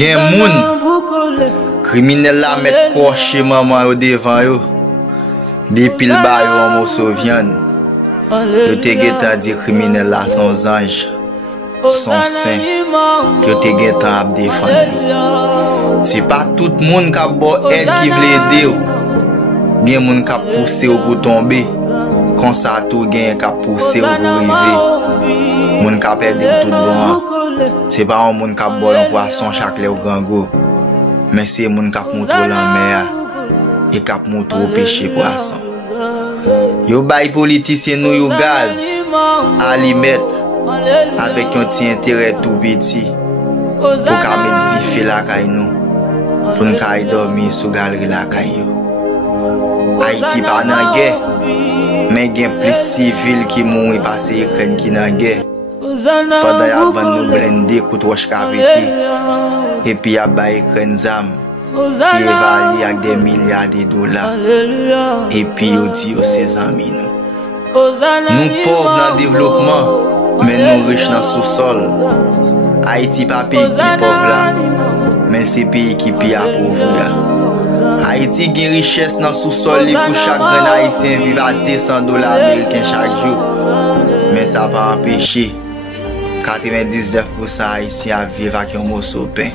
Gen moun criminel la met koche maman yo devant yo. Depuis le ba yo en morceau viande. Yo te getan di criminel la son ange, son saint. Yo te getan ap défendre li. C'est pas tout moun k'ap bo aide qui vle aider ou. Gen moun k'ap pousse ou pour tomber. Kon sa tou gen k'ap pousse ou pour river. Moun k'ap aide ou tout bon. C'est pas un moun k'ap boy un poisson chaque lè ou grand go. Mais c'est moun k'ap montre la mer et k'ap montre au péché poisson. Yo bay politicien nou yo gaz, alimet, avec un petit intérêt tout petit, pour ka mettre di fè la kay nou, pour nous ka dormir sous galerie la kay yo. Haïti pas nan guerre, mais gen plus civil qui mouri parce Ukraine qui nan guerre. Pendant avant nous blender kout roche ka pété, et puis a bay Ukraine zam. Qui évalue avec des milliards de dollars. Et puis yo dit yo ses amis nous. Nous pauvres dans le développement, mais nous riches dans le sous-sol. Haïti pas pays qui pauvre là, mais c'est pays qui paye à pauvre. Haïti gagne richesse dans le sous-sol pour chaque grand haïtien vivre à $200 américains chaque jour. Mais ça pas empêcher 99% haïtiens à vivre avec un morceau de pain.